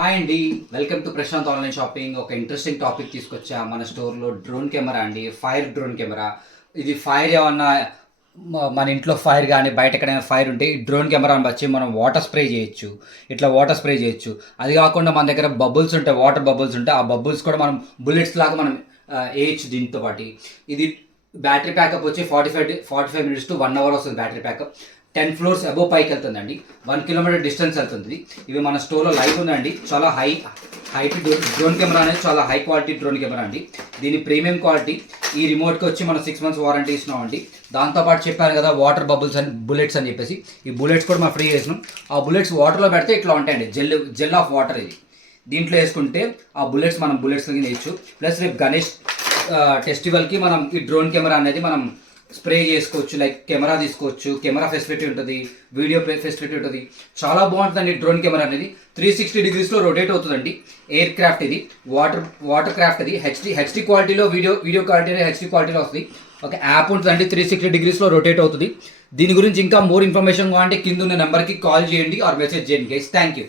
Hi అండి, welcome to Prashant online shopping. ఒక interesting topic తీసుకొచ్చా మన స్టోర్లో. డ్రోన్ కెమెరా అండి, ఫైర్ డ్రోన్ కెమెరా. ఇది ఫైర్ ఏమన్నా మన ఇంట్లో ఫైర్ కానీ బయట ఎక్కడైనా ఫైర్ ఉంటే ఈ డ్రోన్ కెమెరాని వచ్చి మనం వాటర్ స్ప్రే చేయొచ్చు. ఇట్లా వాటర్ స్ప్రే చేయొచ్చు. అది కాకుండా మన దగ్గర బబుల్స్ ఉంటాయి, వాటర్ బబుల్స్ ఉంటాయి. ఆ బబుల్స్ కూడా మనం బుల్లెట్స్ లాగా మనం వేయచ్చు దీంతో పాటు. ఇది బ్యాటరీ ప్యాకప్ వచ్చి 45 మినిట్స్ టు 1 అవర్ వస్తుంది బ్యాటరీ ప్యాకప్. 10 ఫ్లోర్స్ అబోవ్ పైకి వెళ్తుందండి. 1 కిలోమీటర్ డిస్టెన్స్ వెళ్తుంది. ఇవి మన స్టోర్లో లైవ్ ఉందండి. చాలా హైట్ డ్రోన్ కెమెరా అనేది చాలా హై క్వాలిటీ డ్రోన్ కెమెరా అండి. దీని ప్రీమియం క్వాలిటీ. ఈ రిమోట్కి వచ్చి మనం 6 మంత్స్ వారంటీ ఇస్తున్నామండి. దాంతోపాటు చెప్పాను కదా వాటర్ బబుల్స్ అని, బుల్లెట్స్ అని చెప్పేసి. ఈ బుల్లెట్స్ కూడా మనం ఫ్రీ చేసినాం. ఆ బుల్లెట్స్ వాటర్లో పెడితే ఇట్లా ఉంటాయండి. జెల్ ఆఫ్ వాటర్ ఇది. దీంట్లో వేసుకుంటే ఆ బుల్లెట్స్ మనం బుల్లెట్స్ వేయచ్చు. ప్లస్ రేపు గణేష్ ఫెస్టివల్కి మనం ఈ డ్రోన్ కెమెరా అనేది మనం స్ప్రే చేసుకోవచ్చు. లైక్ కెమెరా తీసుకోవచ్చు, కెమెరా ఫెసిలిటీ ఉంటుంది, వీడియో ఫెసిలిటీ ఉంటుంది. చాలా బాగుంటుందండి డ్రోన్ కెమెరా అనేది. 360 డిగ్రీస్లో రొటేట్ అవుతుందండి. ఎయిర్ క్రాఫ్ట్ ఇది, వాటర్ క్రాఫ్ట్ ఇది. హెచ్డి క్వాలిటీలో వీడియో క్వాలిటీ హెచ్డి క్వాలిటీలో వస్తుంది. ఒక యాప్ ఉంటుందండి, 360 డిగ్రీస్లో రొటేట్ అవుతుంది. దీని గురించి ఇంకా మోర్ ఇన్ఫర్మేషన్ కావాలంటే కింద ఉన్న నెంబర్కి కాల్ చేయండి ఆర్ మెసేజ్ చేయండి గైస్. Thank you.